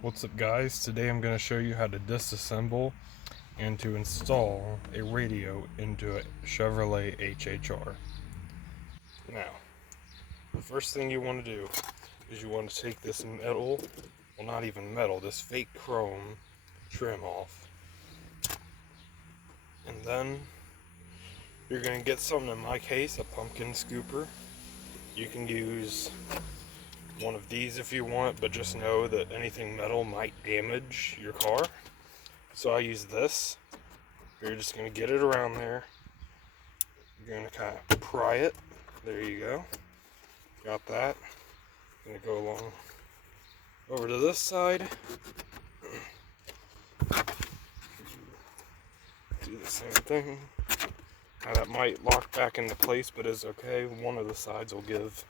What's up guys, today I'm going to show you how to disassemble and to install a radio into a Chevrolet HHR. Now, the first thing you want to do is you want to take this metal, well not even metal, this fake chrome trim off. And then you're going to get something, in my case, a pumpkin scooper. You can use one of these if you want, but just know that anything metal might damage your car. So I use this. You're just going to get it around there. You're going to kind of pry it. There you go. Got that. Going to go along over to this side. Do the same thing. Now that might lock back into place, but is okay. One of the sides will give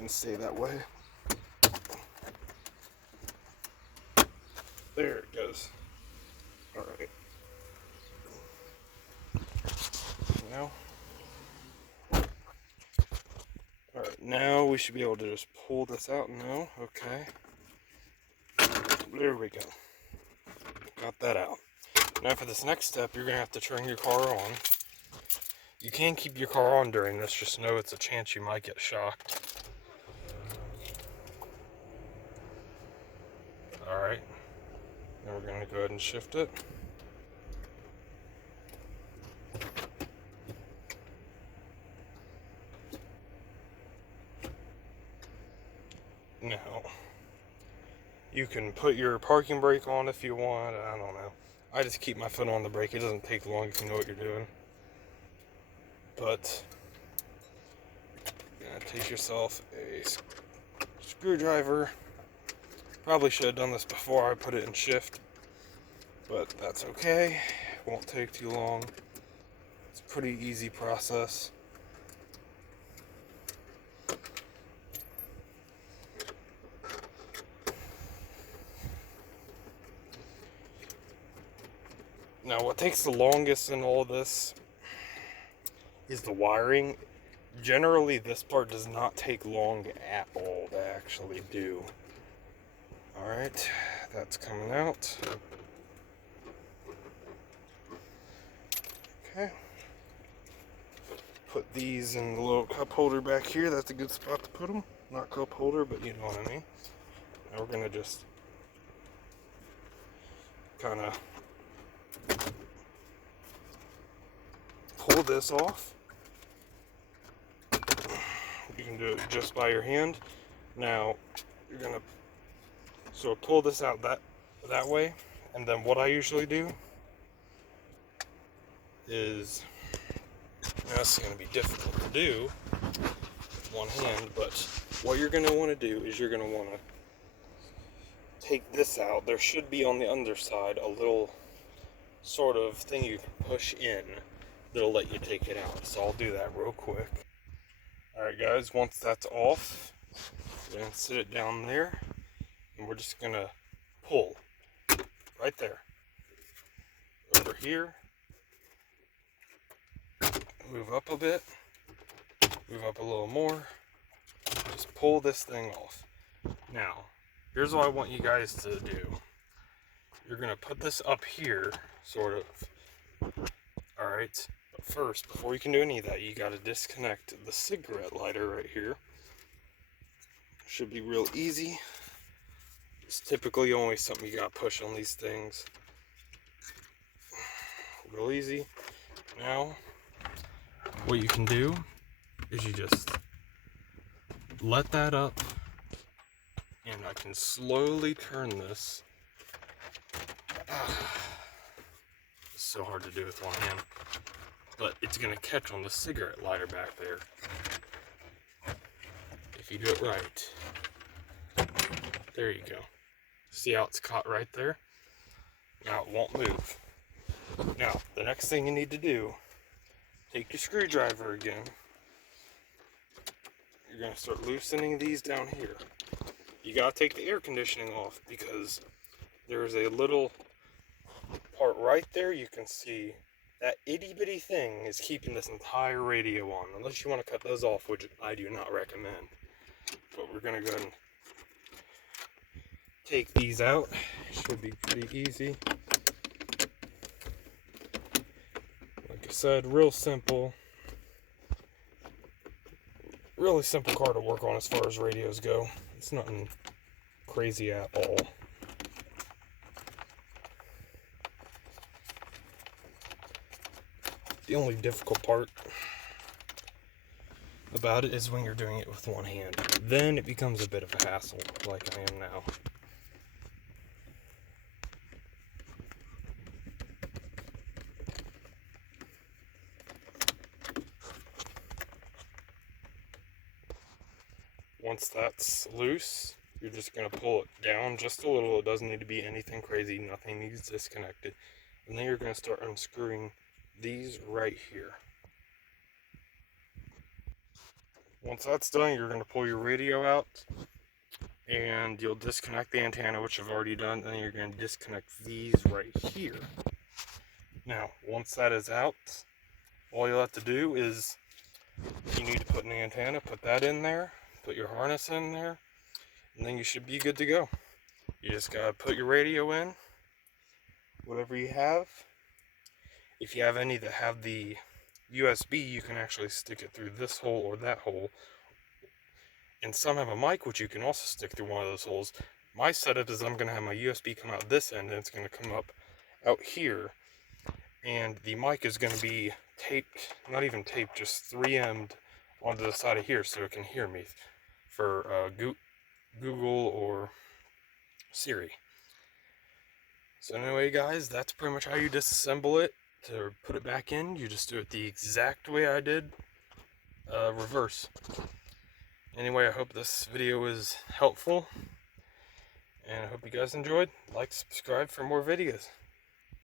and stay that way. There it goes. Alright. Now, now we should be able to just pull this out now. Okay. There we go. Got that out. Now for this next step, you're going to have to turn your car on. You can keep your car on during this, just know it's a chance you might get shocked. Alright. Now we're going to go ahead and shift it. Now, you can put your parking brake on if you want, I don't know. I just keep my foot on the brake, it doesn't take long if you know what you're doing. But, you're gonna take yourself a screwdriver. Probably should have done this before I put it in shift, but that's okay. Won't take too long. It's a pretty easy process. Now, what takes the longest in all of this is the wiring. Generally, this part does not take long at all to actually do. Alright, that's coming out. Okay. Put these in the little cup holder back here. That's a good spot to put them. Not cup holder, but you know what I mean. Now we're going to just kind of pull this off. You can do it just by your hand. Now, you're going to sort of pull this out that way. And then what I usually do is, now this is going to be difficult to do with one hand, but what you're going to want to do is you're going to want to take this out. There should be on the underside a little sort of thing you can push in that'll let you take it out. So I'll do that real quick. Alright guys, once that's off, we're going to sit it down there, and we're just going to pull right there. Over here. Move up a bit. Move up a little more. Just pull this thing off. Now, here's what I want you guys to do. You're going to put this up here, sort of. Alright, but first, before you can do any of that, you got to disconnect the cigarette lighter right here. Should be real easy. It's typically only something you got to push on these things. Real easy. Now, what you can do is you just let that up, and I can slowly turn this. It's so hard to do with one hand, but it's going to catch on the cigarette lighter back there if you do it right. There you go. See how it's caught right there? Now it won't move. Now, the next thing you need to do, take your screwdriver again. You're going to start loosening these down here. You got to take the air conditioning off because there's a little part right there you can see. That itty bitty thing is keeping this entire radio on, unless you want to cut those off, which I do not recommend. But we're going to go ahead and take these out. Should be pretty easy. Like I said, real simple. Really simple car to work on as far as radios go. It's nothing crazy at all. The only difficult part about it is when you're doing it with one hand. Then it becomes a bit of a hassle, like I am now. Once that's loose, you're just going to pull it down just a little. It doesn't need to be anything crazy. Nothing needs disconnected. And then you're going to start unscrewing these right here. Once that's done, you're going to pull your radio out and you'll disconnect the antenna, which I've already done, and then you're going to disconnect these right here. Now, once that is out, all you'll have to do is, if you need to put an antenna, put that in there, put your harness in there, and then you should be good to go. You just got to put your radio in, whatever you have. If you have any that have the USB, you can actually stick it through this hole or that hole. And some have a mic, which you can also stick through one of those holes. My setup is I'm going to have my USB come out this end, and it's going to come up out here. And the mic is going to be taped, not even taped, just 3M'd onto the side of here so it can hear me for Google or Siri. So anyway, guys, that's pretty much how you disassemble it. To put it back in, you just do it the exact way I did, reverse. Anyway, I hope this video was helpful, and I hope you guys enjoyed. Like, subscribe for more videos.